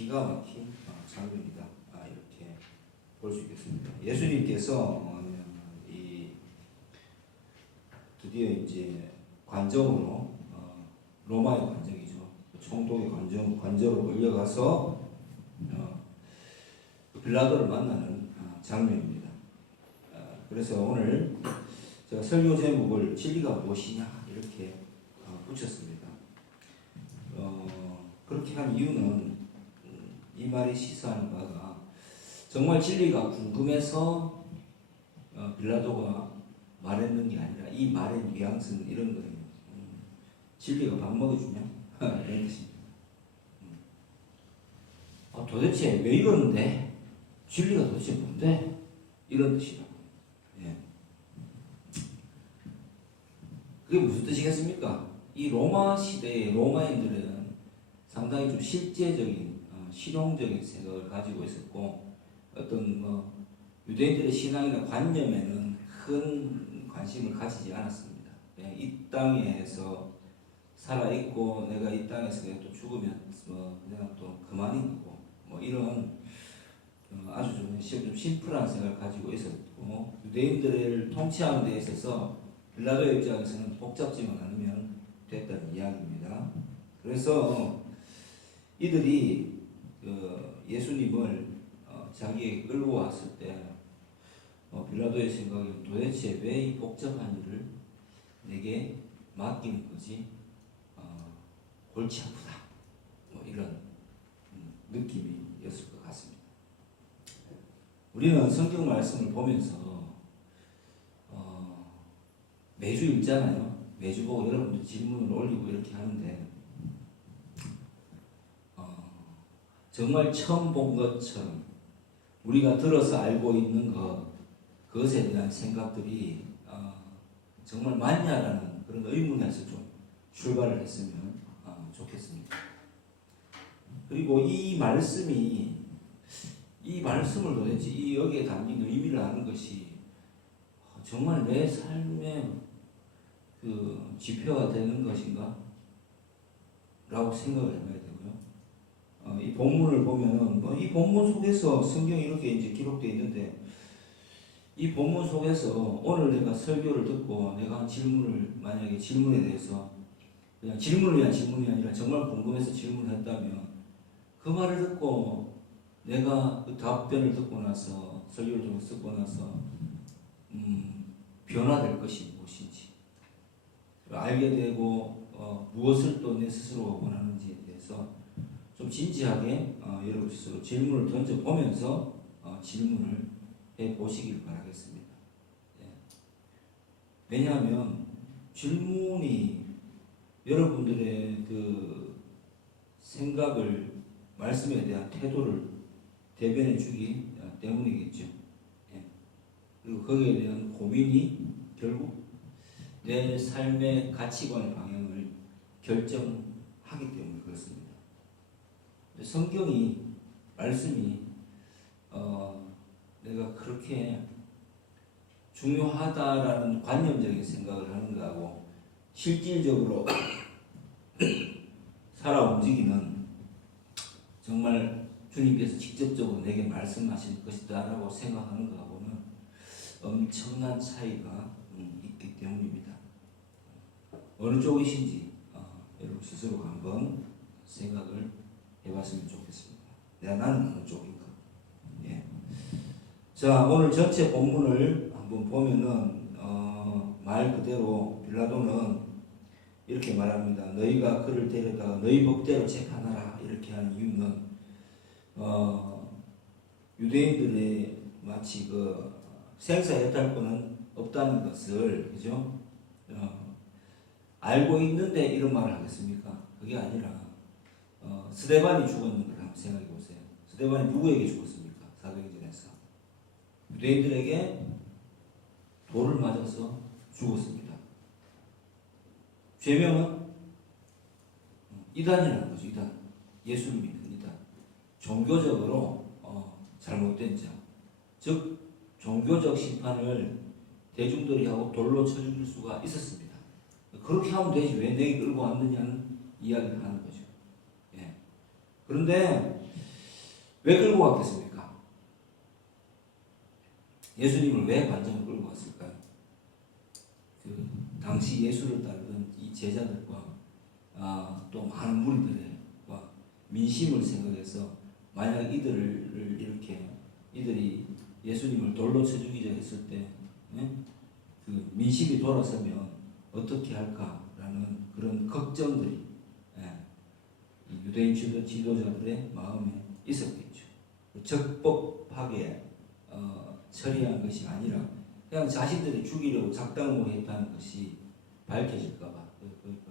기가 막힌 장면이다. 이렇게 볼 수 있겠습니다. 예수님께서 드디어 이제 관정으로 로마의 관정이죠. 총독의 관정으로 끌려가서 빌라도를 만나는 장면입니다. 그래서 오늘 제가 설교 제목을 진리가 무엇이냐 이렇게 붙였습니다. 그렇게 한 이유는 이 말이 시사하는 바가 정말 진리가 궁금해서 빌라도가 말했는 게 아니라 이 말의 뉘앙스는 이런 거예요. 진리가 밥 먹여주냐? 이런 뜻입니다. 도대체 왜 이러는데? 진리가 도대체 뭔데? 이런 뜻이라고. 예. 그게 무슨 뜻이겠습니까? 이 로마 시대의 로마인들은 상당히 좀 실제적인, 실용적인 생각을 가지고 있었고, 어떤 유대인들의 신앙이나 관념에는 큰 관심을 가지지 않았습니다. 그냥 이 땅에서 살아있고, 내가 이 땅에서 그냥 또 죽으면, 그냥 또 그만인 거고, 이런 아주 좀 심플한 생각을 가지고 있었고, 유대인들을 통치하는 데 있어서 빌라도의 입장에서는 복잡지만 않으면 됐다는 이야기입니다. 그래서 이들이 예수님을 자기에게 끌고 왔을 때 빌라도의 생각은 도대체 왜 이 복잡한 일을 내게 맡기는 거지? 골치 아프다. 이런 느낌이었을 것 같습니다. 우리는 성경 말씀을 보면서 매주 읽잖아요. 매주 보고 여러분들 질문을 올리고 이렇게 하는데 정말 처음 본 것처럼 우리가 들어서 알고 있는 그것에 대한 생각들이 정말 맞냐라는 그런 의문에서 좀 출발을 했으면 좋겠습니다. 그리고 이 말씀을 도대체 여기에 담긴 의미를 아는 것이 정말 내 삶의 그 지표가 되는 것인가? 라고 생각을 해봐야 되고요. 이 본문을 보면은 이 본문 속에서 성경이 이렇게 이제 기록되어 있는데 이 본문 속에서 오늘 내가 설교를 듣고 내가 한 만약에 질문에 대해서 그냥 질문을 위한 질문이 아니라 정말 궁금해서 질문을 했다면 그 말을 듣고 내가 그 답변을 듣고 나서 설교를 좀 듣고 나서 변화될 것이 무엇인지 알게 되고 무엇을 또 내 스스로가 원하는지에 대해서 좀 진지하게 여러분 스스로 질문을 던져보면서 질문을 해보시길 바라겠습니다. 예. 왜냐하면 질문이 여러분들의 그 생각을 말씀에 대한 태도를 대변해 주기 때문이겠죠. 예. 그리고 거기에 대한 고민이 결국 내 삶의 가치관의 방향을 결정하기 때문에 그렇습니다. 성경이 말씀이 내가 그렇게 중요하다라는 관념적인 생각을 하는 거하고 실질적으로 살아 움직이는 정말 주님께서 직접적으로 내게 말씀하실 것이다라고 생각하는 것하고는 엄청난 차이가 있기 때문입니다. 어느 쪽이신지 여러분 스스로 한번 생각을 해봤으면 좋겠습니다. 나는 어느 쪽인가? 예. 자, 오늘 전체 본문을 한번 보면은 말 그대로 빌라도는 이렇게 말합니다. 너희가 그를 데려다가 너희 법대로 재판하라 이렇게 하는 이유는 유대인들의 마치 그 생사해탈권은 없다는 것을 그죠? 알고 있는데 이런 말을 하겠습니까? 그게 아니라 스데반이 죽었는 걸 한번 생각해 보세요. 스데반이 누구에게 죽었습니까? 사도행전에서 유대인들에게 돌을 맞아서 죽었습니다. 죄명은 이단이라는 거죠. 이단. 예수를 믿는 이단. 종교적으로 잘못된 자. 즉 종교적 심판을 대중들이 하고 돌로 쳐 죽일 수가 있었습니다. 그렇게 하면 되지 왜 내게 끌고 왔느냐는 이야기를 하는 거죠. 예. 그런데 왜 끌고 갔겠습니까? 예수님을 왜 관정을 끌고 갔을까요? 그 당시 예수를 따르던 이 제자들과 또 많은 무리들과 민심을 생각해서 만약 이들이 예수님을 돌로 쳐 죽이자 했을 때 그 민심이 돌아서면 어떻게 할까라는 그런 걱정들이 유대인 지도자들의 마음에 있었겠죠. 적법하게 처리한 것이 아니라 그냥 자신들이 죽이려고 작당을 했다는 것이 밝혀질까봐,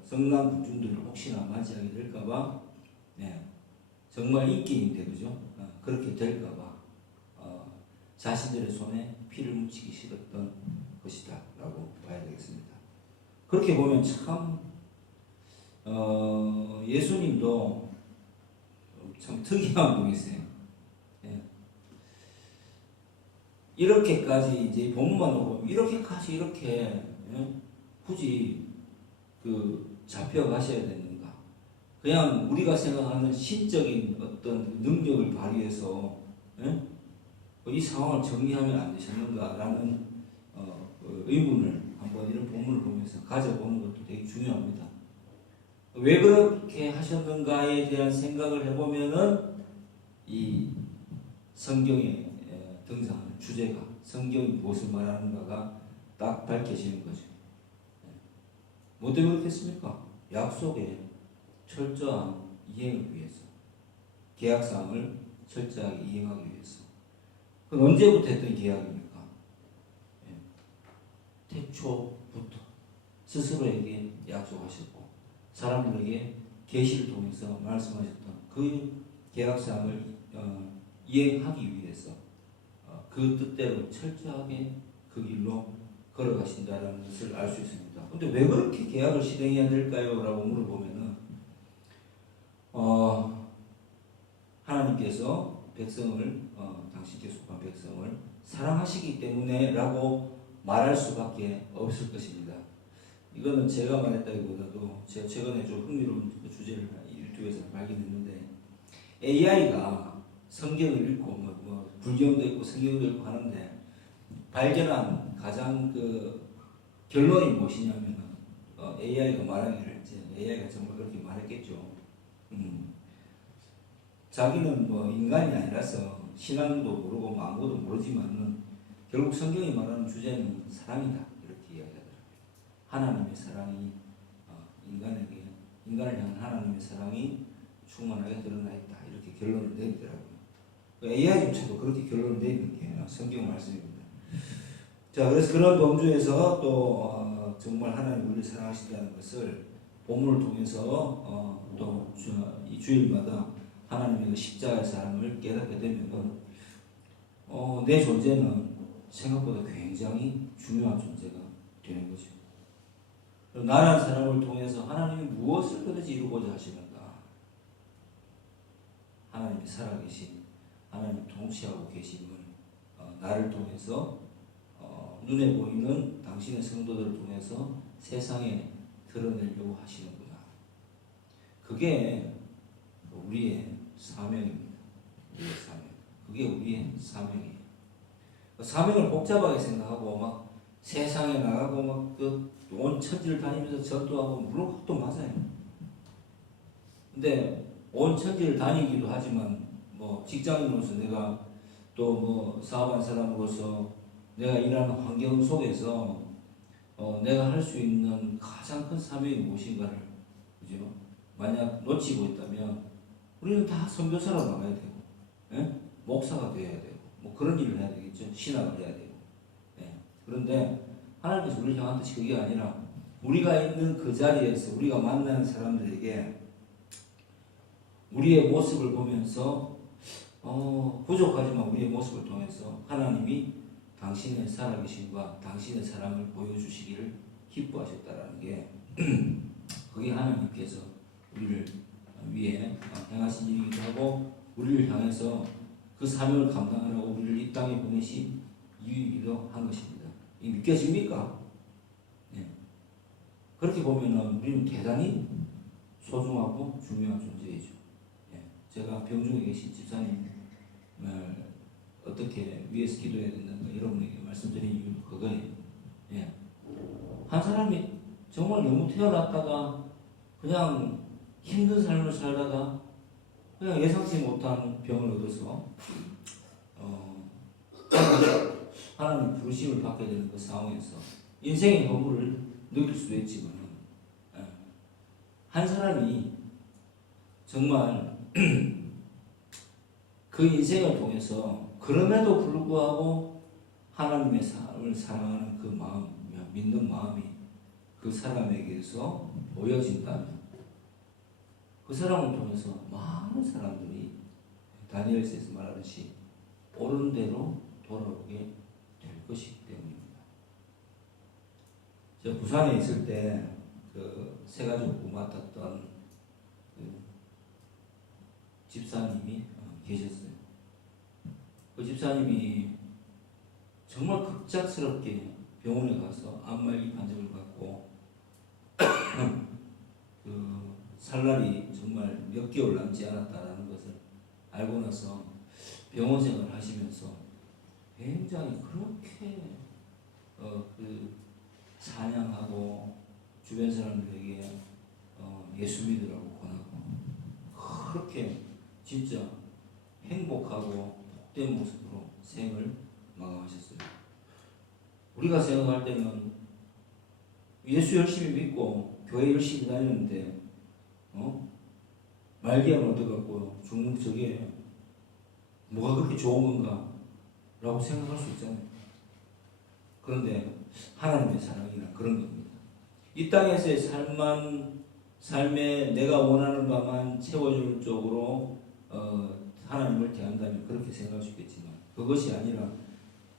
성난 군중들을 혹시나 맞이하게 될까봐, 정말 인기인데 그죠? 그렇게 될까봐 자신들의 손에 피를 묻히기 싫었던 것이다라고 봐야 되겠습니다. 그렇게 보면 참 예수님도 참 특이한 분이세요. 이렇게까지 이제 본문만 보면 이렇게까지 이렇게 굳이 그 잡혀가셔야 되는가? 그냥 우리가 생각하는 신적인 어떤 능력을 발휘해서 이 상황을 정리하면 안 되셨는가라는 의문을 한번 이런 본문을 보면서 가져보는 것도 되게 중요합니다. 왜 그렇게 하셨는가에 대한 생각을 해보면은 이 성경에 등장하는 주제가 성경이 무엇을 말하는가가 딱 밝혀지는 거죠. 뭐 때문에 그렇겠습니까? 약속의 철저한 이행을 위해서, 계약사항을 철저하게 이행하기 위해서. 그건 언제부터 했던 계약입니까? 태초부터 스스로에게 약속하셨고 사람들에게 계시를 통해서 말씀하셨던 그 계약사항을 이행하기 위해서 그 뜻대로 철저하게 그 길로 걸어가신다는 것을 알 수 있습니다. 근데 왜 그렇게 계약을 실행해야 될까요? 라고 물어보면은 하나님께서 백성을 당신께 속한 백성을 사랑하시기 때문에 라고 말할 수밖에 없을 것입니다. 이거는 제가 말했다기보다도 제가 최근에 좀 흥미로운 주제를 유튜브에서 발견했는데 AI가 성경을 읽고 뭐 불경도 읽고 성경도 읽고 하는데 발견한 가장 그 결론이 무엇이냐면 AI가 말하기를 AI가 정말 그렇게 말했겠죠. 자기는 뭐 인간이 아니라서 신앙도 모르고 뭐 아무것도 모르지만은 결국 성경이 말하는 주제는 사랑이다 이렇게 이야기하더라고요. 하나님의 사랑이 인간을 향한 하나님의 사랑이 충만하게 드러나 있다 이렇게 결론을 내리더라고요. AI조차도 그렇게 결론을 내리는 게 성경 말씀입니다. 자, 그래서 그런 범주에서 또 정말 하나님 우리를 사랑하신다는 것을 본문을 통해서 또 이 주일마다 하나님의 그 십자가의 사랑을 깨닫게 되면 내 존재는 생각보다 굉장히 중요한 존재가 되는 거죠. 나라는 사람을 통해서 하나님이 무엇을 도대체 이루고자 하시는가? 하나님이 살아계신 하나님 통치하고 계심을 나를 통해서 눈에 보이는 당신의 성도들을 통해서 세상에 드러내려고 하시는구나. 그게 우리의 사명입니다. 우리의 사명. 그게 우리의 사명이에요. 사명을 복잡하게 생각하고 막 세상에 나가고 막 온 천지를 다니면서 전도하고 물론 그것도 맞아요. 근데 온 천지를 다니기도 하지만 뭐 직장인으로서 내가 또 뭐 사업하는 사람으로서 내가 일하는 환경 속에서 내가 할 수 있는 가장 큰 사명이 무엇인가를 그죠? 만약 놓치고 있다면 우리는 다 선교사로 나가야 되고 목사가 되어야 되고 뭐 그런 일을 해야 되겠죠. 신학을 해야 되고 그런데 하나님께서 우리를 향한 뜻이 그게 아니라 우리가 있는 그 자리에서 우리가 만나는 사람들에게 우리의 모습을 보면서 부족하지만 우리의 모습을 통해서 하나님이 당신의 살아계심과 당신의 사랑을 보여주시기를 기뻐하셨다라는 게 그게 하나님께서 우리를 위해 행하신 일이기도 하고 우리를 향해서 그 사명을 감당하라고 우리를 이 땅에 보내신 이유이기도 한 것입니다. 이 믿겨집니까? 네. 그렇게 보면은 우리는 대단히 소중하고 중요한 존재이죠. 네. 제가 병중에 계신 집사님 어떻게 위해서 기도해야 된다는 여러분에게 말씀드린 이유는 그거예요. 예. 한 사람이 정말 너무 태어났다가 그냥 힘든 삶을 살다가 그냥 예상치 못한 병을 얻어서 하나님 부르심을 받게 되는 그 상황에서 인생의 허물을 느낄 수도 있지만 한 사람이 정말 그 인생을 통해서 그럼에도 불구하고 하나님의 삶을 사랑하는 그 마음, 믿는 마음이 그 사람에게서 보여진다면 그 사람을 통해서 많은 사람들이 다니엘서에서 말하듯이 옳은 대로 돌아오게 될 것이기 때문입니다. 저 부산에 있을 때 그 세가족부 맡았던 그 집사님이 계셨어요. 그 집사님이 정말 급작스럽게 병원에 가서 안마기 판정을 받고 그 살날이 정말 몇 개월 남지 않았다라는 것을 알고 나서 병원 생활을 하시면서 굉장히 그렇게 그 찬양하고 주변 사람들에게 예수 믿으라고 권하고 그렇게 진짜 행복하고 복된 모습으로 생을 마감하셨어요. 우리가 생각할 때는 예수 열심히 믿고 교회 열심히 다니는데 말기암을 얻어갖고 죽는 저게 뭐가 그렇게 좋은 건가 라고 생각할 수 있잖아요. 그런데 하나님의 사랑이란 그런 겁니다. 이 땅에서의 삶에 내가 원하는 바만 채워주는 쪽으로 하나님을 대한다면 그렇게 생각할 수 있겠지만 그것이 아니라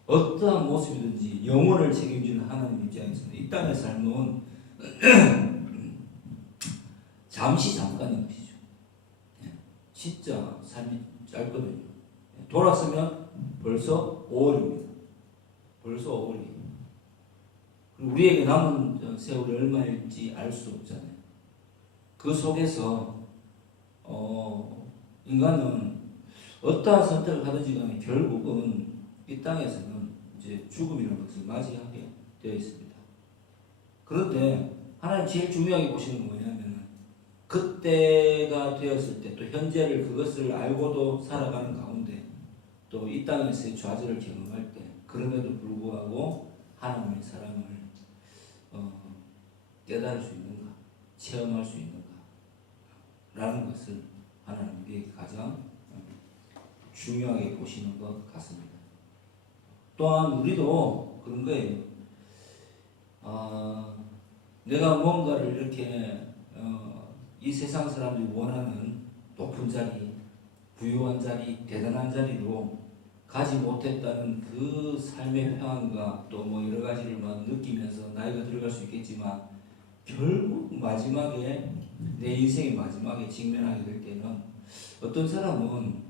어떠한 모습이든지 영혼을 책임지는 하나님 입장에서는 이 땅의 삶은 잠깐인 것이죠. 진짜 삶이 짧거든요. 돌았으면 벌써 5월입니다. 벌써 5월이에요. 우리에게 남은 세월이 얼마일지 알 수 없잖아요. 그 속에서 인간은 어떠한 선택을 하든지 간에 결국은 이 땅에서는 이제 죽음이라는 것을 맞이하게 되어 있습니다. 그런데 하나님 제일 중요하게 보시는 건 뭐냐면 그때가 되었을 때 또 현재를 그것을 알고도 살아가는 가운데 또 이 땅에서의 좌절을 경험할 때 그럼에도 불구하고 하나님의 사랑을 깨달을 수 있는가, 체험할 수 있는가 라는 것을 하나님께 가장 중요하게 보시는 것 같습니다. 또한 우리도 그런 거예요. 내가 뭔가를 이렇게 이 세상 사람들이 원하는 높은 자리, 부유한 자리, 대단한 자리로 가지 못했다는 그 삶의 회한과 또 뭐 여러 가지를 막 느끼면서 나이가 들어갈 수 있겠지만 결국 마지막에 내 인생의 마지막에 직면하게 될 때는 어떤 사람은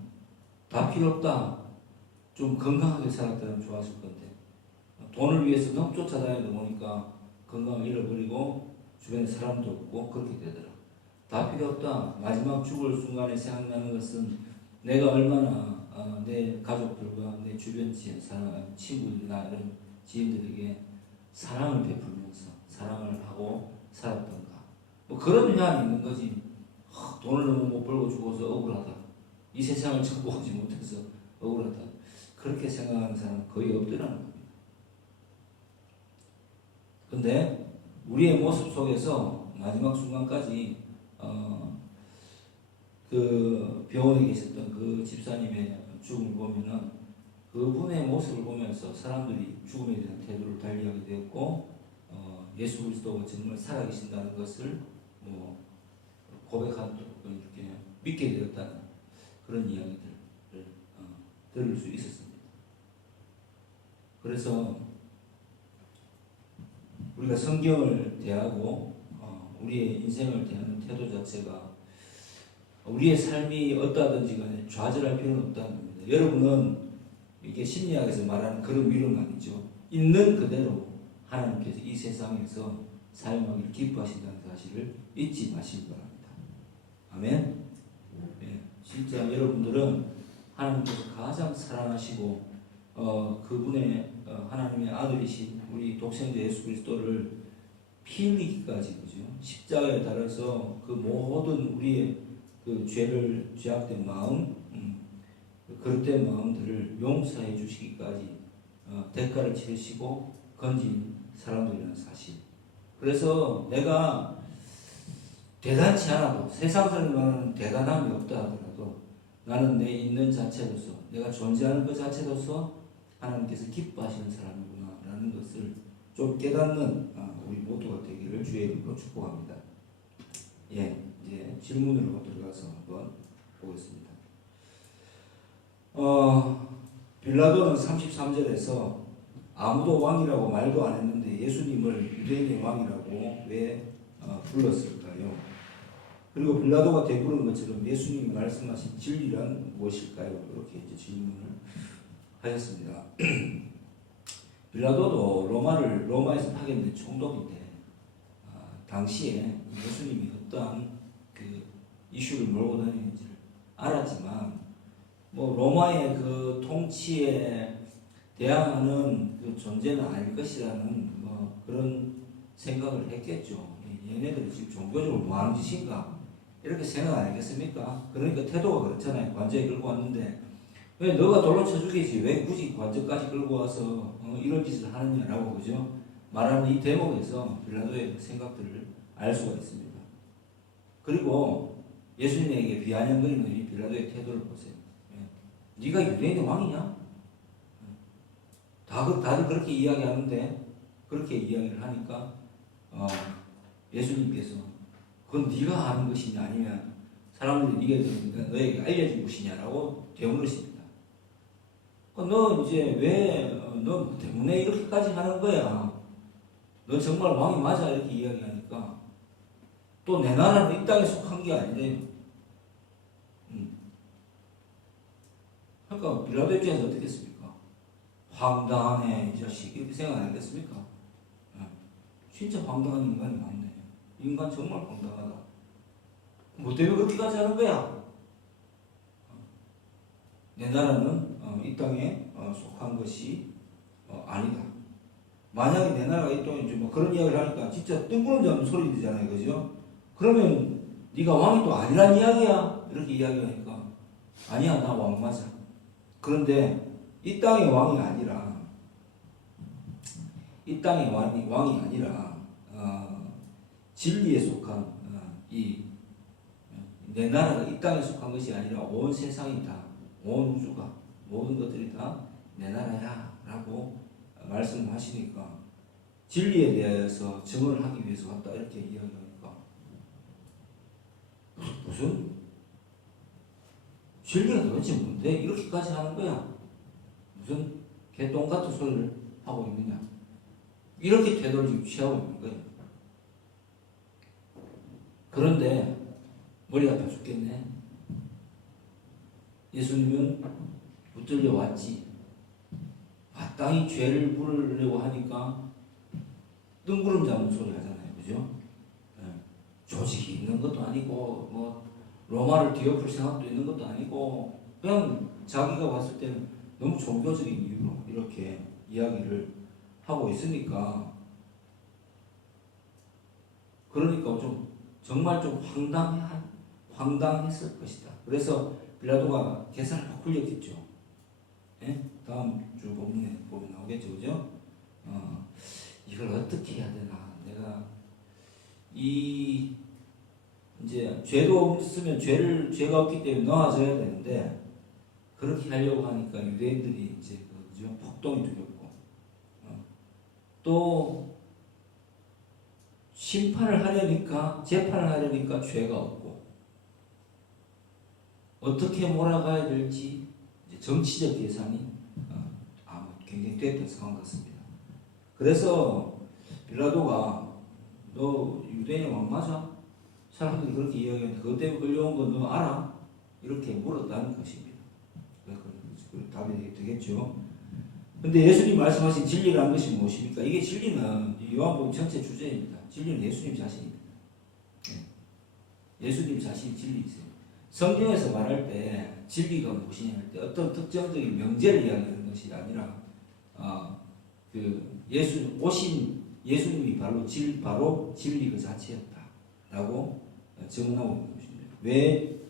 다 필요 없다. 좀 건강하게 살았다면 좋았을 건데 돈을 위해서 너무 쫓아다니다 보니까 건강을 잃어버리고 주변에 사람도 없고 그렇게 되더라. 다 필요 없다. 마지막 죽을 순간에 생각나는 것은 내가 얼마나 내 가족들과 내 주변 친구들이나 이런 지인들에게 사랑을 베풀면서 사랑을 하고 살았던가. 뭐 그런 회한이 있는 거지. 돈을 너무 못 벌고 죽어서 억울하다. 이 세상을 정복하지 못해서 억울하다. 그렇게 생각하는 사람은 거의 없더라는 겁니다. 근데 우리의 모습 속에서 마지막 순간까지 그 병원에 계셨던 그 집사님의 죽음을 보면은 그분의 모습을 보면서 사람들이 죽음에 대한 태도를 달리하게 되었고 예수 그리스도가 정말 살아계신다는 것을 뭐 고백하는 이렇게 믿게 되었다는 그런 이야기들을 들을 수 있었습니다. 그래서 우리가 성경을 대하고 우리의 인생을 대하는 태도 자체가 우리의 삶이 어떠하든지 간에 좌절할 필요는 없다는 겁니다. 여러분은 이게 심리학에서 말하는 그런 위로는 아니죠. 있는 그대로 하나님께서 이 세상에서 사용하기를 기뻐하신다는 사실을 잊지 마시기 바랍니다. 아멘. 네, 진짜 여러분들은 하나님께서 가장 사랑하시고 그분의 하나님의 아들이신 우리 독생자 예수 그리스도를 피 흘리기까지, 그죠? 십자가에 달아서 그 모든 우리의 그 죄악된 마음, 그릇된 마음들을 용서해 주시기까지 대가를 치르시고 건진 사람들이라는 사실. 그래서 내가 대단치 않아도, 세상에서는 대단함이 없다 하더라도 나는 내 있는 자체로서, 내가 존재하는 그 자체로서 하나님께서 기뻐하시는 사람이구나 라는 것을 좀 깨닫는 우리 모두가 되기를 주의 이름으로 축복합니다. 예, 이제 질문으로 들어가서 한번 보겠습니다. 빌라도는 33절에서 아무도 왕이라고 말도 안 했는데 예수님을 유대인의 왕이라고 왜 불렀을까요? 그리고 빌라도가 되물은 것처럼 예수님이 말씀하신 진리란 무엇일까요? 이렇게 이제 질문을 하셨습니다. 빌라도도 로마에서 파견된 총독인데 당시에 예수님이 어떠한 그 이슈를 몰고 다니는지를 알았지만 뭐 로마의 그 통치에 대항하는 그 존재는 아닐 것이라는 뭐 그런 생각을 했겠죠. 얘네들이 지금 종교적으로 뭐 하는 짓인가 이렇게 생각 아니겠습니까? 그러니까 태도가 그렇잖아요. 관저에 끌고 왔는데 왜 너가 돌로 쳐 죽이지 왜 굳이 관저까지 끌고 와서 이런 짓을 하느냐라고, 그죠? 말하는 이 대목에서 빌라도의 생각들을 알 수가 있습니다. 그리고 예수님에게 비아냥거리는 이 빌라도의 태도를 보세요. 네가 유대인의 왕이냐? 다들 그렇게 이야기하는데, 그렇게 이야기를 하니까 예수님께서 그건 네가 아는 것이냐 아니면 사람들이 네가 너에게 알려진 것이냐라고 되물으십니다. 너 이제 왜 너 때문에 이렇게까지 하는 거야? 너 정말 왕이 맞아? 이렇게 이야기하니까 또 내 나라는 이 땅에 속한 게 아니래요. 그러니까 빌라도 입장에서 어떻게 했습니까? 황당하네 이 자식 이렇게 생각 안 했겠습니까? 진짜 황당한 인간이 많네. 인간 정말 황당하다. 뭐 때문에 그렇게까지 하는 거야? 내 나라는 이 땅에 속한 것이 아니다. 만약에 내 나라가 이 땅에 뭐 그런 이야기를 하니까 진짜 뜬구름 잡는 소리 들잖아요, 그죠? 그러면 네가 왕이 또 아니란 이야기야? 이렇게 이야기하니까 아니야, 나 왕 맞아. 그런데 이 땅의 왕이 아니라 진리에 속한 내 나라가 이 땅에 속한 것이 아니라 온 세상이 다, 온 우주가, 모든 것들이 다 내 나라야 라고 말씀하시니까 진리에 대해서 증언을 하기 위해서 왔다 이렇게 이야기하니까 무슨 진리가 도대체 뭔데 이렇게까지 하는 거야? 무슨 개똥 같은 소리를 하고 있느냐? 이렇게 태도를 지금 취하고 있는 거예요. 그런데 머리 아파 죽겠네. 예수님은 붙들려 왔지. 마땅히 죄를 물으려고 하니까 뜬구름 잡는 소리 하잖아요, 그죠? 조직이 있는 것도 아니고 뭐 로마를 뒤엎을 생각도 있는 것도 아니고 그냥 자기가 봤을 때는 너무 종교적인 이유로 이렇게 이야기를 하고 있으니까 그러니까 정말 좀 황당했을 것이다. 그래서 빌라도가 계산을 막 굴렸겠죠. 예? 다음 주 본문에 보면 나오겠죠, 그죠? 이걸 어떻게 해야 되나? 내가 이제 죄도 없으면 죄가 없기 때문에 놓아져야 되는데 그렇게 하려고 하니까 유대인들이 이제 그죠? 폭동이 두렵고 또 재판을 하려니까 죄가 없고 어떻게 몰아가야 될지 이제 정치적 계산이 아마 굉장히 됐던 상황 같습니다. 그래서 빌라도가 너 유대인 왕 맞아? 사람들이 그렇게 이야기하는데 그것 때문에 끌려온 거 너 알아? 이렇게 물었다는 것입니다. 그 답이 되겠죠. 근데 예수님 말씀하신 진리라는 것이 무엇입니까? 이게 진리는 요한복음 전체 주제입니다. 진리는 예수님 자신입니다. 예수님 자신이 진리이세요. 성경에서 말할 때 진리가 무엇이냐 할 때 어떤 특정적인 명제를 이야기하는 것이 아니라 그 오신 예수님이 바로 진리 그 자체였다라고 증언하고 있는 것입니다. 왜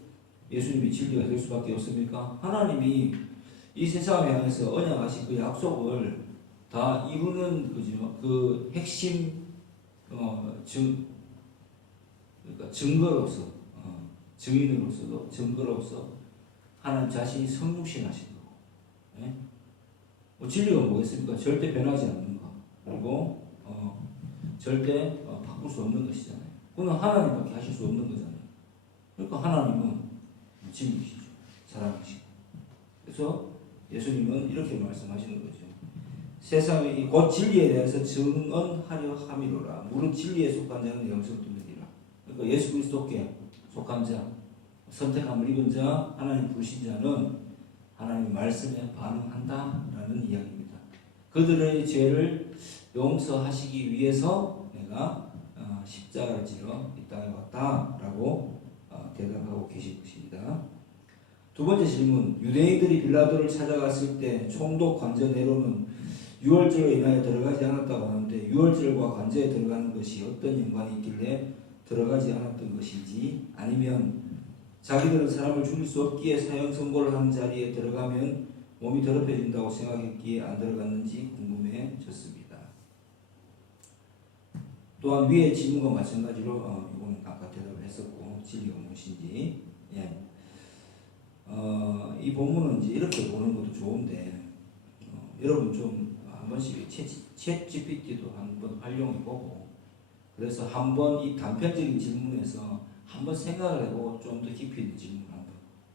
예수님이 진리가 될 수밖에 없습니까? 하나님이 이 세상을 향해서 언약하신 그 약속을 다 이루는 그죠? 그 핵심 그러니까 증거로서 증인으로서도 증거로서 하나님 자신이 성육신하신 거고, 예? 진리가 뭐겠습니까? 절대 변하지 않는 거, 그리고 절대 바꿀 수 없는 것이잖아요. 그건 하나님밖에 하실 수 없는 거잖아요. 그러니까 하나님은 진리시죠, 사랑이시고. 그래서 예수님은 이렇게 말씀하시는 거죠. 세상의 곧 진리에 대해서 증언하려 함이로라. 무릇 진리에 속한 자는 영생을 두느니라. 그러니까 예수 그리스도께 속한 자, 선택함을 입은 자, 하나님 부르신 자는 하나님의 말씀에 반응한다라는 이야기입니다. 그들의 죄를 용서하시기 위해서 내가 십자가를 지러 이 땅에 왔다라고 대답하고 계신 것입니다. 두 번째 질문, 유대인들이 빌라도를 찾아갔을 때 총독 관저 내로는 유월절로 인하여 들어가지 않았다고 하는데 유월절과 관저에 들어가는 것이 어떤 연관이 있길래 들어가지 않았던 것인지, 아니면 자기들은 사람을 죽일 수 없기에 사형 선고를 하는 자리에 들어가면 몸이 더럽혀진다고 생각했기에 안 들어갔는지 궁금해졌습니다. 또한 위의 질문과 마찬가지로 이거는 아까 대답을 했었고, 진리가 무엇인지, 예. 이 본문은 이제 이렇게 보는 것도 좋은데 여러분 좀 한 번씩 챗 GPT도 한번 활용해보고, 그래서 한번 이 단편적인 질문에서 한번 생각을 해보고 좀 더 깊이 있는 질문을 한번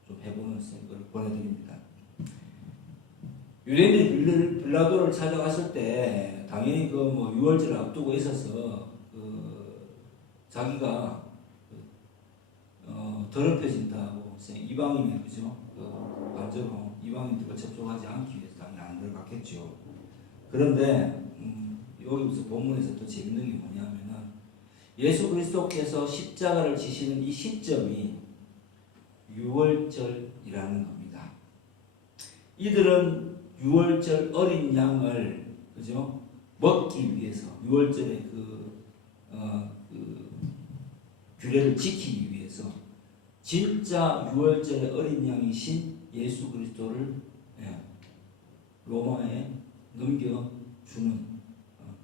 좀 해보는 생각을 보내드립니다. 유대인들이 빌라도를 찾아갔을 때 당연히 그 뭐 유월절을 앞두고 있어서 자기가 더럽혀진다고 이방인이 그죠? 완전히 이방인들과 접촉하지 않기 위해서 당연히 안 들어갔겠죠. 그런데 여기서 본문에서 또 재밌는 게 뭐냐면은 예수 그리스도께서 십자가를 지시는 이 시점이 유월절이라는 겁니다. 이들은 유월절 어린 양을 그죠? 먹기 위해서 유월절의 그 규례를 지키기 위해서 진짜 유월절의 어린 양이신 예수 그리스도를 로마에 넘겨주는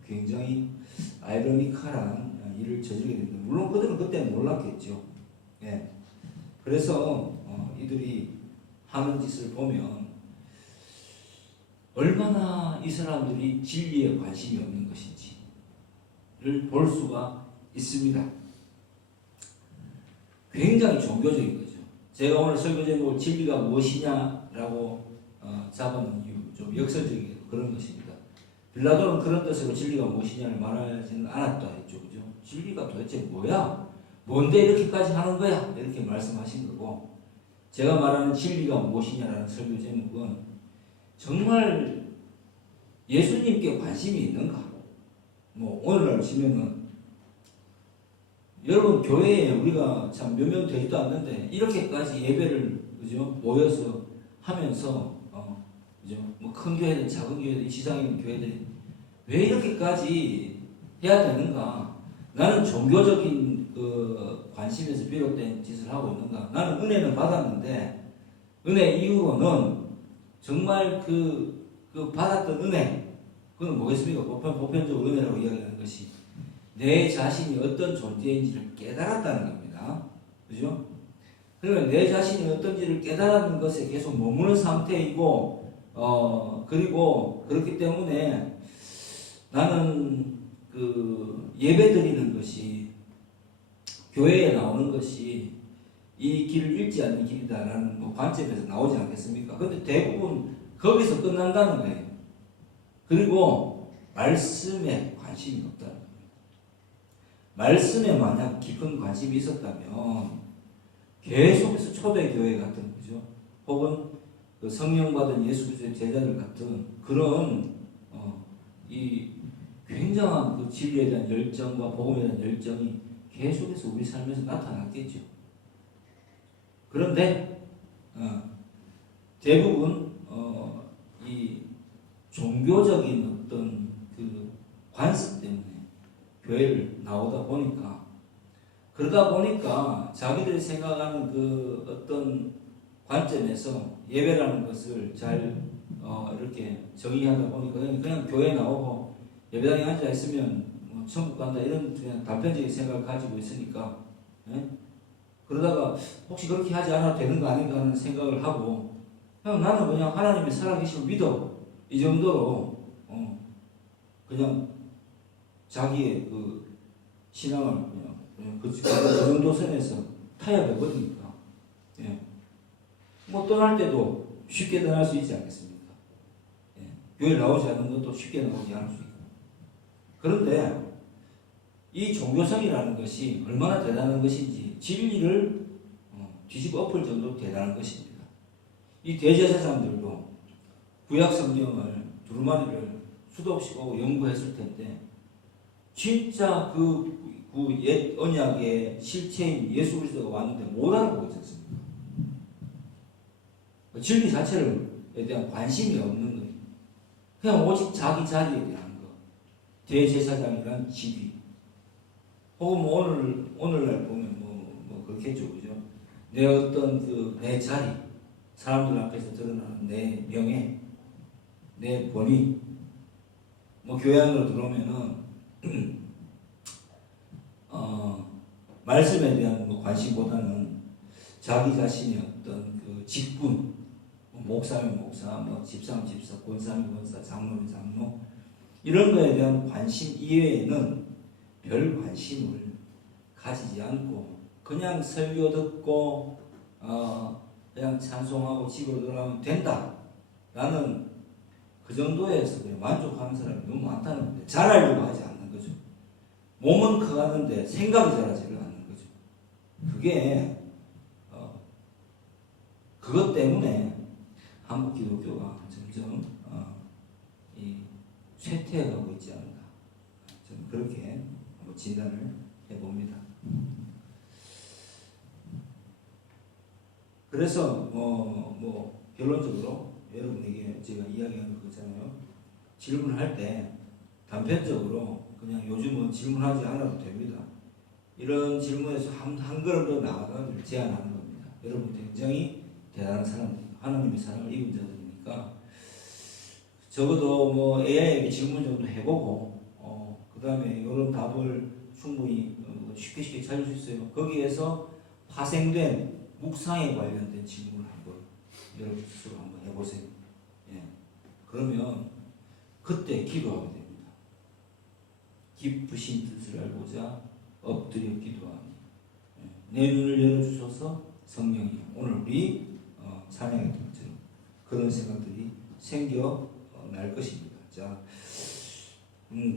굉장히 아이러니컬한 일을 저지르게 됩니다. 물론 그들은 그때는 몰랐겠죠. 예. 그래서 이들이 하는 짓을 보면 얼마나 이 사람들이 진리에 관심이 없는 것인지를 볼 수가 있습니다. 굉장히 종교적인 거죠. 제가 오늘 설교 제목을 진리가 무엇이냐라고 잡은 이유, 좀 역설적인 그런 것입니다. 빌라도는 그런 뜻으로 진리가 무엇이냐를 말하지는 않았다 했죠. 그죠? 진리가 도대체 뭐야? 뭔데 이렇게까지 하는 거야? 이렇게 말씀하신 거고, 제가 말하는 진리가 무엇이냐라는 설교 제목은 정말 예수님께 관심이 있는가? 뭐 오늘날 치면은 여러분 교회에 우리가 참 몇 명 되지도 않는데 이렇게까지 예배를 그죠? 모여서 하면서 그죠? 뭐 큰 교회든 작은 교회든 지상에 있는 교회들이 왜 이렇게까지 해야 되는가? 나는 종교적인 그 관심에서 비롯된 짓을 하고 있는가? 나는 은혜는 받았는데 은혜 이후로는 정말 그 받았던 은혜, 그건 뭐겠습니까? 보편적으로 은혜라고 이야기하는 것이 내 자신이 어떤 존재인지를 깨달았다는 겁니다. 그죠? 그러면 내 자신이 어떤지를 깨달은 것에 계속 머무는 상태이고, 그리고 그렇기 때문에 나는 그 예배 드리는 것이, 교회에 나오는 것이 이 길을 잃지 않는 길이다라는 뭐 관점에서 나오지 않겠습니까? 근데 대부분 거기서 끝난다는 거예요. 그리고 말씀에 관심이 없다는 거예요. 말씀에 만약 깊은 관심이 있었다면 계속해서 초대교회 같은 거죠. 혹은 그 성령 받은 예수 그리스도의 제자들 같은 그런 이 굉장한 그 진리에 대한 열정과 복음에 대한 열정이 계속해서 우리 삶에서 나타났겠죠. 그런데 대부분 이 종교적인 어떤 그 관습 때문에 교회를 나오다 보니까, 그러다 보니까 자기들이 생각하는 그 어떤 관점에서 예배라는 것을 잘 이렇게 정의하다 보니까 그냥 교회 나오고 예배당에 앉아 있으면 뭐 천국 간다 이런 그냥 단편적인 생각을 가지고 있으니까, 예? 그러다가 혹시 그렇게 하지 않아도 되는 거 아닌가 하는 생각을 하고, 그냥 나는 그냥 하나님이 살아계심을 믿어, 이 정도로 그냥 자기의 그 신앙을 그냥 그 정도 선에서 타협해 버리니까, 예. 뭐 떠날 때도 쉽게 떠날 수 있지 않겠습니까? 예. 교회 나오지 않는 것도 쉽게 나오지 않을 수 있고. 그런데 이 종교성이라는 것이 얼마나 대단한 것인지 진리를 뒤집어 엎을 정도로 대단한 것입니다. 이 대제사장들도 구약 성경을 두루마리를 수도 없이 보고 연구했을 텐데 진짜 그 옛 언약의 실체인 예수 그리스도가 왔는데 못 알아보고 있었습니다. 진리 자체에 대한 관심이 없는 거예요. 그냥 오직 자기 자리에 대한 거. 대제사장이란 직위. 혹은 뭐 오늘날 보면 뭐 그렇겠죠, 그죠? 내 어떤 내 자리, 사람들 앞에서 드러나는 내 명예, 내 권위. 뭐 교회 안으로 들어오면은 말씀에 대한 관심보다는 자기 자신의 어떤 그 직분, 목사면 목사, 뭐 집사면 집사, 권사면 권사, 장로면 장로, 이런 거에 대한 관심 이외에는 별 관심을 가지지 않고 그냥 설교 듣고 그냥 찬송하고 집으로 돌아가면 된다라는 그 정도에서 그냥 만족하는 사람이 너무 많다는 건데, 잘하려고 하지 않는 거죠. 몸은 커가는데 생각이 자라지를 않는 거죠. 그게 그것 때문에 한국 기독교가 점점 쇠퇴해가고 있지 않나, 저는 그렇게 한번 진단을 해봅니다. 그래서 뭐 결론적으로 여러분에게 제가 이야기하는 거잖아요. 질문할 때 단편적으로 그냥 요즘은 질문하지 않아도 됩니다. 이런 질문에서 한 걸음 더 나아가기를 제안하는 겁니다. 여러분 굉장히 대단한 사람들, 하나님의 사랑을 입은 자들이니까 적어도 뭐 AI에게 질문 정도 해보고 그 다음에 이런 답을 충분히 쉽게 찾을 수 있어요. 거기에서 파생된 묵상에 관련된 질문을 한번 여러분 스스로 한번 해보세요. 예. 그러면 그때 기도하면 됩니다. 깊으신 뜻을 알고자 엎드려 기도하니, 내 눈을 열어주셔서 성령이, 오늘 우리 찬양했던 것처럼 그런 생각들이 생겨날 것입니다. 자,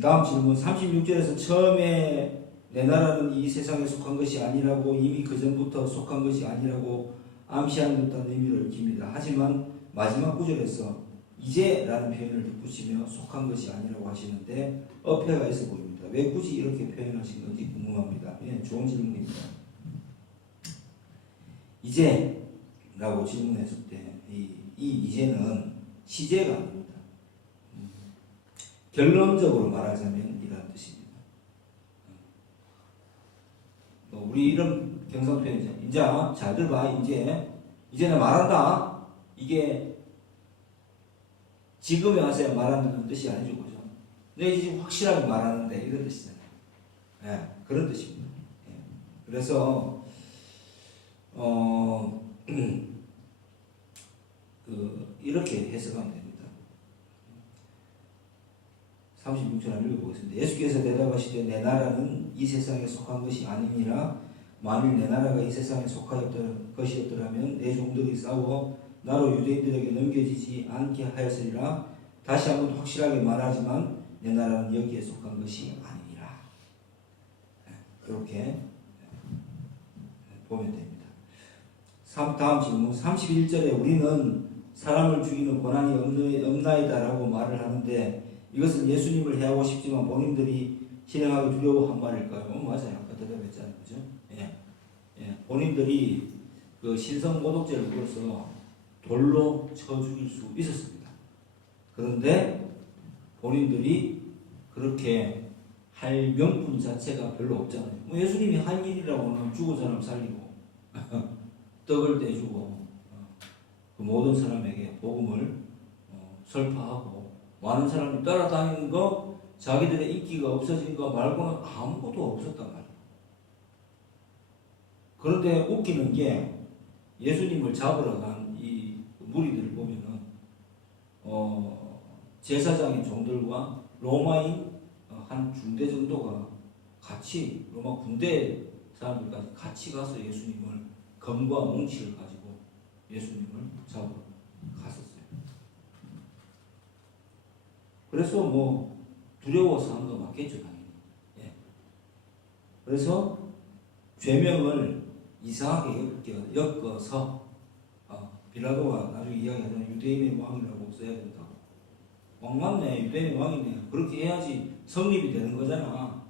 다음 질문 36절에서 처음에 내 나라는 이 세상에 속한 것이 아니라고, 이미 그 전부터 속한 것이 아니라고 암시하는 듯한 의미를 깁니다. 하지만 마지막 구절에서 이제라는 표현을 덧붙이며 속한 것이 아니라고 하시는데 어폐가 있어 보입니다. 왜 굳이 이렇게 표현하신 건지 궁금합니다. 예, 좋은 질문입니다. 이제라고 질문했을 때 이 이제는 시제가 아닙니다. 결론적으로 말하자면 이런 뜻입니다. 우리 이런 경상 표현이죠. 이제 잘 들어봐. 이제는 말한다. 이게 지금에 와서 말하는 뜻이 아니죠, 그죠? 내 지금 확실하게 말하는데 이런 뜻이잖아요. 예, 그런 뜻입니다. 예. 그래서 이렇게 해석하면 됩니다. 36절 한번 읽어보겠습니다. 예수께서 대답하시되 내 나라는 이 세상에 속한 것이 아니니라. 만일 내 나라가 이 세상에 속하였던 것이었더라면 내 종들이 싸워 나로 유대인들에게 넘겨지지 않게 하였으리라. 다시 한번 확실하게 말하지만 내 나라는 여기에 속한 것이 아니니라. 그렇게 보면 됩니다. 다음 질문 31절에 우리는 사람을 죽이는 권한이 없나이다라고 말을 하는데 이것은 예수님을 해하고 싶지만 본인들이 실행하기 두려워한 말일까요? 맞아요. 아까 대답했잖아요. 그죠? 예. 본인들이 그 신성 모독죄를 부어서 돌로 쳐 죽일 수 있었습니다. 그런데 본인들이 그렇게 할 명분 자체가 별로 없잖아요. 뭐 예수님이 한 일이라고는 죽은 사람 살리고 떡을 떼주고 그 모든 사람에게 복음을 설파하고 많은 사람이 따라다니는 거, 자기들의 인기가 없어진 거 말고는 아무것도 없었단 말이에요. 그런데 웃기는 게 예수님을 잡으러 간 이 무리들을 보면은 제사장인 종들과 로마인 한 중대 정도가 같이, 로마 군대 사람들까지 같이 가서 예수님을 검과 뭉치를 가지고 예수님을 잡으러 갔었어요. 그래서 뭐 두려워서 한 거 맞겠죠, 당연히. 예. 그래서 죄명을 이상하게 엮어서 빌라도가 나중에 이야기하잖아요. 유대인의 왕이라고 써야 된다고. 왕 맞네, 유대인의 왕이네. 그렇게 해야지 성립이 되는 거잖아.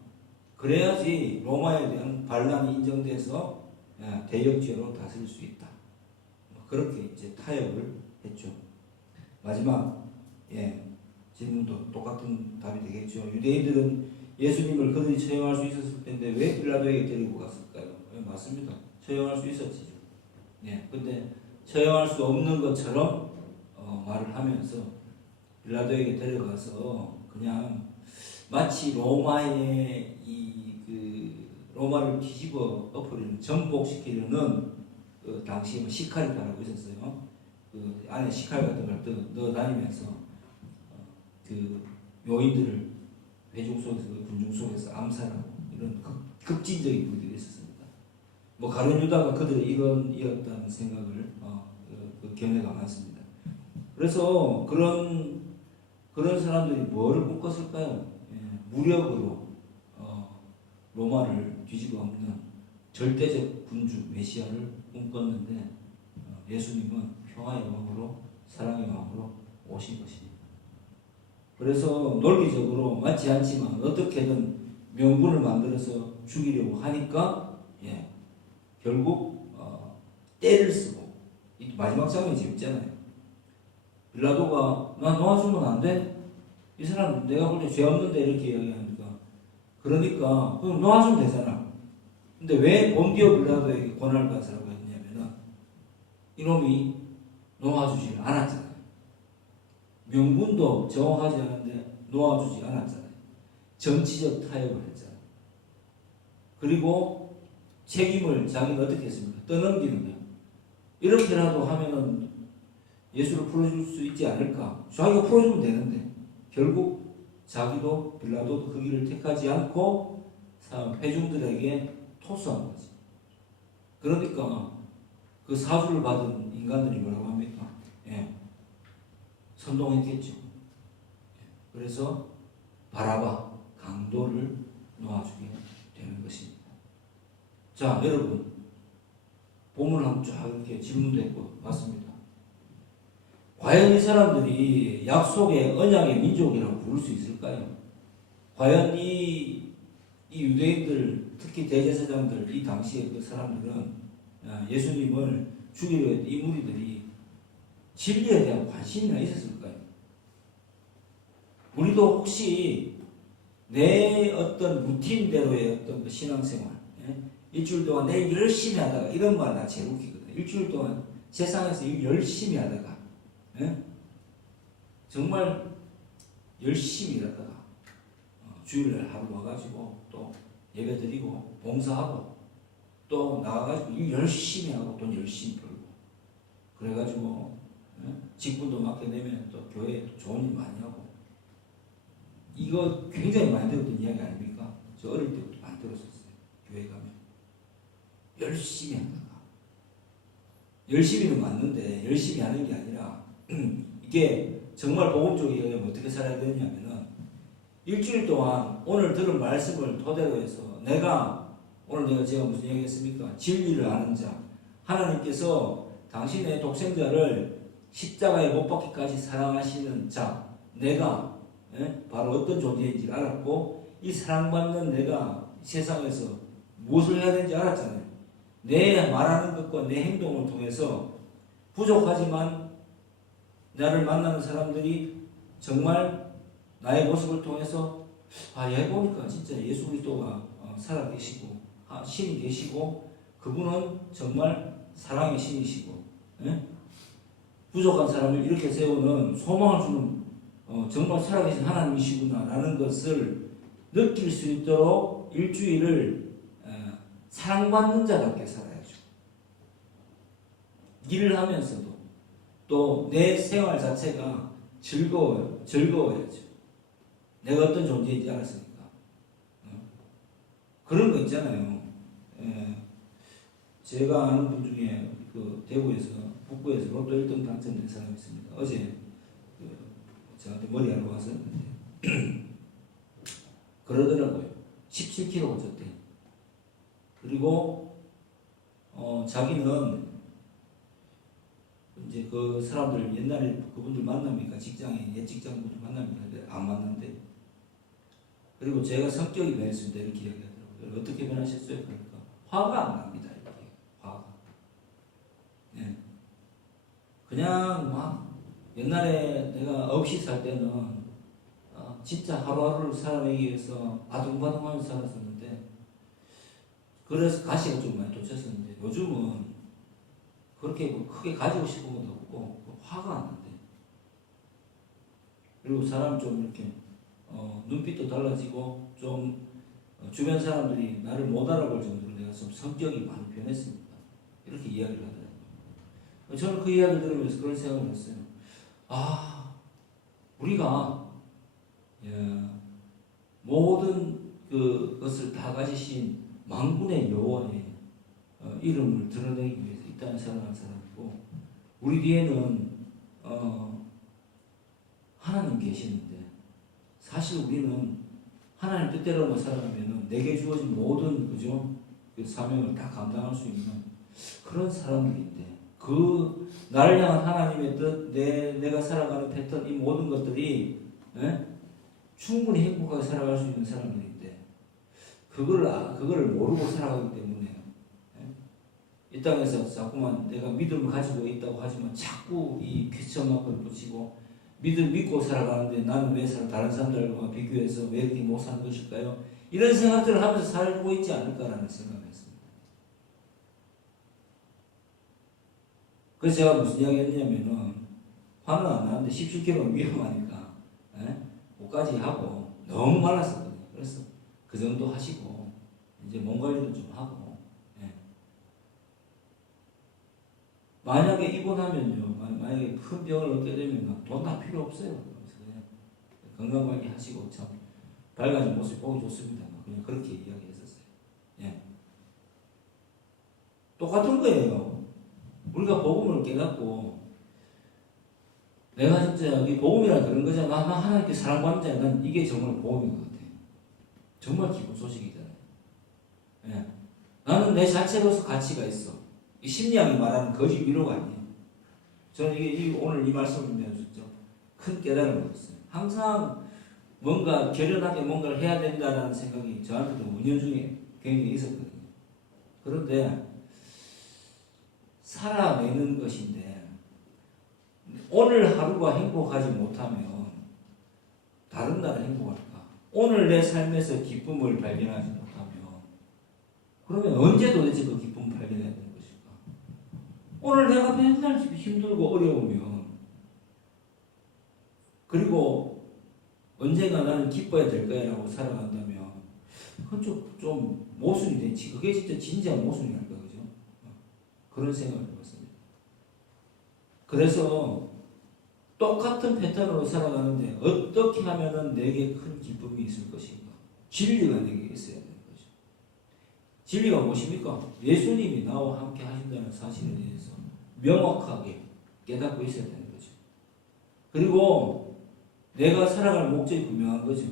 그래야지 로마에 대한 반란이 인정돼서 대역죄로 다스릴 수 있다. 그렇게 이제 타협을 했죠. 마지막 질문도 똑같은 답이 되겠죠. 유대인들은 예수님을 그들이 처형할 수 있었을 텐데 왜 빌라도에게 데리고 갔을까요? 맞습니다. 처형할 수 있었지요. 근데 처형할 수 없는 것처럼 말을 하면서 빌라도에게 데려가서 그냥 마치 로마의 로마를 뒤집어 엎으려는, 전복시키려는 그 당시에 뭐 시카리파라고 있었어요. 그 안에 시칼 같은 걸 넣어 다니면서 그 묘인들을 회중 속에서, 군중 속에서 암살하고 이런 급진적인 부분들이 있었습니다. 뭐 가룟 유다가 그들의 일원이었다는 생각을 그 견해가 많습니다. 그래서 그런 사람들이 뭐를 꿈꿨을까요? 무력으로 로마를 뒤집어 엎는 절대적 군주 메시아를 꿈꿨는데 예수님은 평화의 왕으로, 사랑의 왕으로 오신 것입니다. 그래서 논리적으로 맞지 않지만 어떻게든 명분을 만들어서 죽이려고 하니까 결국 때를 쓰고, 마지막 장면이 재밌잖아요. 빌라도가 나 놓아주면 안 돼? 이 사람 내가 볼 때 죄 없는데 이렇게 이야기하니까, 그러니까 그럼 놓아주면 되잖아. 근데 왜 본디오 빌라도에게 권한을 가서라고 했냐면은 이놈이 놓아주지 않았잖아요. 명분도 정확하지 않은데 놓아주지 않았잖아요. 정치적 타협을 했잖아요. 그리고 책임을 자기가 어떻게 했습니까? 떠넘기는 거예요. 이렇게라도 하면은 예수를 풀어줄 수 있지 않을까? 자기가 풀어주면 되는데 결국 자기도 빌라도도 그 길을 택하지 않고 회중들에게 토스한 거지. 그러니까 그 사주를 받은 인간들이 뭐라고 합니까? 선동했겠죠. 그래서 바라바, 강도를 놓아주게 되는 것입니다. 자, 여러분, 본문을 한번 쫙 이렇게 질문도 했고 봤습니다. 과연 이 사람들이 약속의 언약의 민족이라고 부를 수 있을까요? 과연 이 유대인들, 특히 대제사장들, 이 당시의 그 사람들은 예수님을 죽이려 했던 이 무리들이 진리에 대한 관심이나 있었을까요? 우리도 혹시 내 어떤 루틴대로의 어떤 그 신앙생활, 일주일 동안 내일 열심히 하다가, 이런 말 나 제일 웃기거든. 일주일 동안 세상에서 일 열심히 하다가, 정말 열심히 일하다가 주일날 하루 와가지고 또 예배드리고 봉사하고 또 나가가지고 일 열심히 하고 돈 열심히 벌고, 그래가지고 직분도 맡겨내면 또 교회에 좋은 일 많이 하고, 이거 굉장히 많이 들었던 이야기 아닙니까? 저 어릴 때부터 많이 들었었어요. 교회 가면 열심히 한다가, 열심히는 맞는데 열심히 하는 게 아니라 이게 정말 복음적이려면 어떻게 살아야 되냐면은 일주일 동안 오늘 들은 말씀을 토대로 해서 오늘 제가 무슨 얘기 했습니까? 진리를 아는 자, 하나님께서 당신의 독생자를 십자가에 못 박기까지 사랑하시는 자, 내가 바로 어떤 존재인지 알았고, 이 사랑받는 내가 세상에서 무엇을 해야 되는지 알았잖아요. 내 말하는 것과 내 행동을 통해서 부족하지만 나를 만나는 사람들이 정말 나의 모습을 통해서 얘 보니까 진짜 예수 그리스도가 살아계시고 신이 계시고 그분은 정말 사랑의 신이시고 부족한 사람을 이렇게 세우는 소망을 주는 정말 살아계신 하나님이시구나 라는 것을 느낄 수 있도록 일주일을 사랑받는 자답게 살아야죠. 일을 하면서도 또 내 생활 자체가 즐거워야죠. 내가 어떤 존재인지 알았으니까. 그런 거 있잖아요. 제가 아는 분 중에 그 대구에서 북구에서 로또 1등 당첨된 사람이 있습니다. 어제 저한테 머리하러 왔었는데 그러더라고요. 17kg 쪘대. 그리고 자기는 이제 그 사람들 옛날에 그분들 만납니까? 직장인 옛 직장분들 만납니까? 안 만난대. 그리고 제가 성격이 변했습니다. 이렇게 이야기하더라고요. 어떻게 변하셨어요? 그러니까 화가 안 납니다. 이렇게 화가. 네. 그냥 막 옛날에 내가 없이 살 때는 진짜 하루하루를 살아내기 위해서 아둥바둥하면서 살았었는데 그래서 가시가 좀 많이 돋쳤었는데 요즘은 그렇게 크게 가지고 싶은 것도 없고 화가 안 난대. 그리고 사람 좀 이렇게 눈빛도 달라지고 좀 주변 사람들이 나를 못 알아볼 정도로 내가 좀 성격이 많이 변했습니다. 이렇게 이야기를 하더라고요. 저는 그 이야기를 들으면서 그런 생각을 했어요. 우리가 모든 그것을 다 가지신 만군의 여호와의 이름을 드러내기 위해서 이 땅에 살아가는 사람이고 우리 뒤에는 하나님 계시는데 사실 우리는 하나님 뜻대로만 살아가면은 내게 주어진 모든 그 사명을 다 감당할 수 있는 그런 사람들인데 그 나를 향한 하나님의 뜻, 내가 살아가는 패턴 이 모든 것들이 충분히 행복하게 살아갈 수 있는 사람들인데 그거를 모르고 살아가기 때문에 이 땅에서 자꾸만 내가 믿음을 가지고 있다고 하지만 자꾸 이 쾌청막을 붙이고 믿고 살아가는데 나는 왜 다른 사람들과 비교해서 왜 이렇게 못 사는 것일까요? 이런 생각들을 하면서 살고 있지 않을까라는 생각을 했습니다. 그래서 제가 무슨 이야기 했냐면은 화는 안 나는데 17kg는 위험하니까 옷까지 하고 너무 말랐었거든요. 그래서 그 정도 하시고 이제 몸 관리도 좀 하고 만약에 입원하면요, 만약에 큰 병을 얻게 되면 돈 다 필요 없어요. 그래서 그냥 건강관리 하시고 참 밝아진 모습 보기 좋습니다. 그냥 그렇게 이야기했었어요. 똑같은 거예요. 우리가 복음을 깨닫고 내가 진짜 이 복음이라 그런 거잖아. 나 하나님께 사랑받는 자야. 난 이게 정말 복음인 것 같아요. 정말 기쁜 소식이잖아요. 나는 내 자체로서 가치가 있어. 이 심리학이 말하는 거짓 위로가 아니에요. 저는 오늘 이 말씀을 보면서 큰 깨달음을 얻었어요. 항상 뭔가 결연하게 뭔가를 해야 된다는 생각이 저한테도 은연중에 굉장히 있었거든요. 그런데 살아내는 것인데 오늘 하루가 행복하지 못하면 다른 날은 행복할까? 오늘 내 삶에서 기쁨을 발견하지 못하면 그러면 언제 도대체 그 기쁨을 발견해야 되는 것일까? 오늘 내가 맨날 힘들고 어려우면 그리고 언젠가 나는 기뻐야 될 거야 라고 살아간다면 그건 좀 모순이 되지. 그게 진짜 진지한 모순이 할까, 그죠? 그런 생각을 해봤습니다. 그래서 똑같은 패턴으로 살아가는데 어떻게 하면은 내게 큰 기쁨이 있을 것인가? 진리가 내게 있어야 되는 거죠. 진리가 무엇입니까? 예수님이 나와 함께 하신다는 사실에 대해서 명확하게 깨닫고 있어야 되는 거죠. 그리고 내가 살아갈 목적이 분명한 거죠.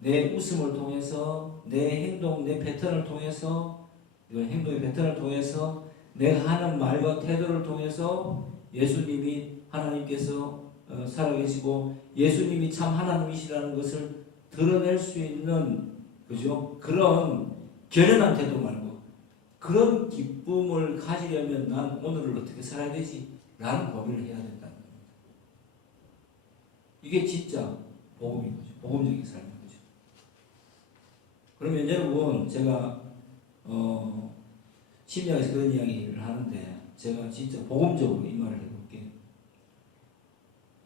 내 웃음을 통해서, 내 행동, 내 패턴을 통해서, 행동의 패턴을 통해서, 내가 하는 말과 태도를 통해서 예수님이 하나님께서 살아계시고 예수님이 참 하나님이시라는 것을 드러낼 수 있는, 그죠? 그런 결연한 태도 말고 그런 기쁨을 가지려면 난 오늘을 어떻게 살아야 되지? 라는 고민을 해야 된다는 겁니다. 이게 진짜 복음인 거죠. 복음적인 삶인 거죠. 그러면 여러분 제가 심리학에서 그런 이야기를 하는데 제가 진짜 복음적으로 이 말을 해볼게요.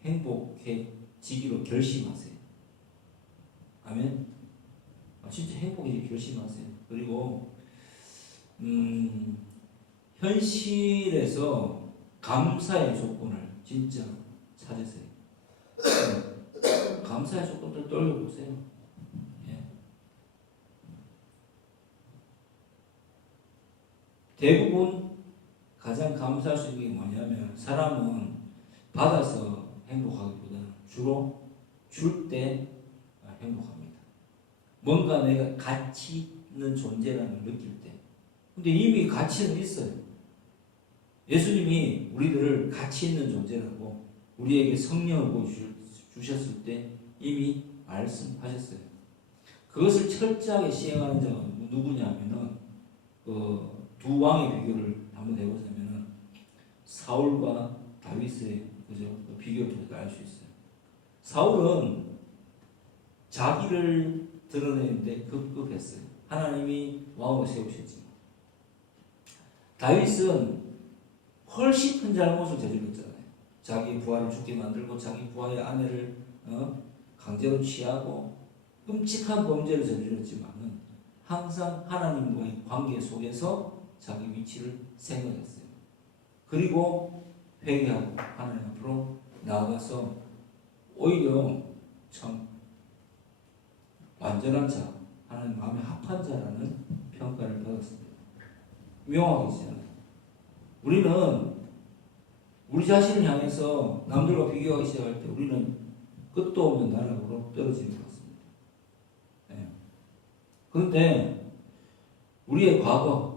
행복해지기로 결심하세요. 아멘. 진짜 행복해지기 결심하세요. 그리고 현실에서 감사의 조건을 진짜 찾으세요. 감사의 조건들 떠올려보세요. 예. 대부분 가장 감사할 수 있는 게 뭐냐면 사람은 받아서 행복하기보다는 주로 줄 때 행복합니다. 뭔가 내가 가치 있는 존재라는 걸 느낄 때. 근데 이미 가치는 있어요. 예수님이 우리들을 가치 있는 존재라고 우리에게 성령을 보여주셨을 때 이미 말씀하셨어요. 그것을 철저하게 시행하는 자가 누구냐면은 두 왕의 비교를 한번 해보자면은 사울과 다윗의 그죠? 비교를 통해서 알 수 있어요. 사울은 자기를 드러내는데 급급했어요. 하나님이 왕으로 세우셨지만 다윗은 훨씬 큰 잘못을 저질렀잖아요. 자기 부하를 죽게 만들고 자기 부하의 아내를 강제로 취하고 끔찍한 범죄를 저질렀지만은 항상 하나님과의 관계 속에서 자기 위치를 생각했어요. 그리고 회개하고 하나님 앞으로 나아가서 오히려 참 완전한 자, 하나님 마음에 합한 자라는 평가를 받았습니다. 명확하잖아요. 우리는 우리 자신을 향해서 남들과 비교하기 시작할 때 우리는 끝도 없는 나락으로 떨어지는 것 같습니다. 네. 그런데 우리의 과거,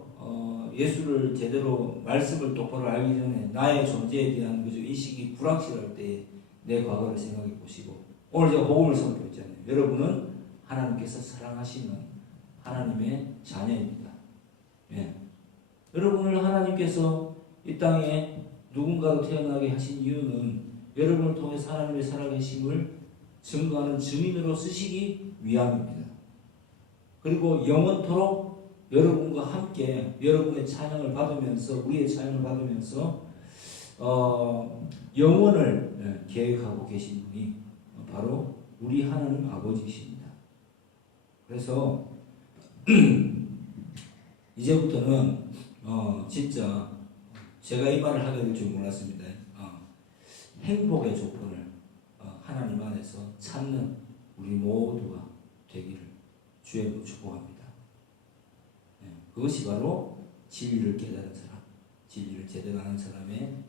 예수를 제대로 말씀을 똑바로 알기 전에 나의 존재에 대한 그저 인식이 불확실할 때 내 과거를 생각해 보시고 오늘 제가 복음을 선포했잖아요. 여러분은 하나님께서 사랑하시는 하나님의 자녀입니다. 예. 여러분을 하나님께서 이 땅에 누군가로 태어나게 하신 이유는 여러분을 통해서 하나님의 살아계심을 증거하는 증인으로 쓰시기 위함입니다. 그리고 영원토록 여러분과 함께 여러분의 찬양을 받으면서 우리의 찬양을 받으면서 영원을 계획하고 계신 분이 바로 우리 하나님 아버지이십니다. 그래서 이제부터는 진짜 제가 이 말을 하게 될 줄 몰랐습니다. 행복의 조건을 하나님 안에서 찾는 우리 모두가 되기를 주의 축복합니다. 그것이 바로 진리를 깨달은 사람, 진리를 제대로 아는 사람의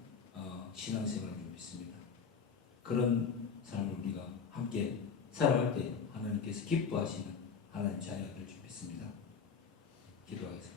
신앙생활을 믿습니다. 그런 삶을 우리가 함께 살아갈 때 하나님께서 기뻐하시는 하나님 자녀가 될 줄 믿습니다. 기도하겠습니다.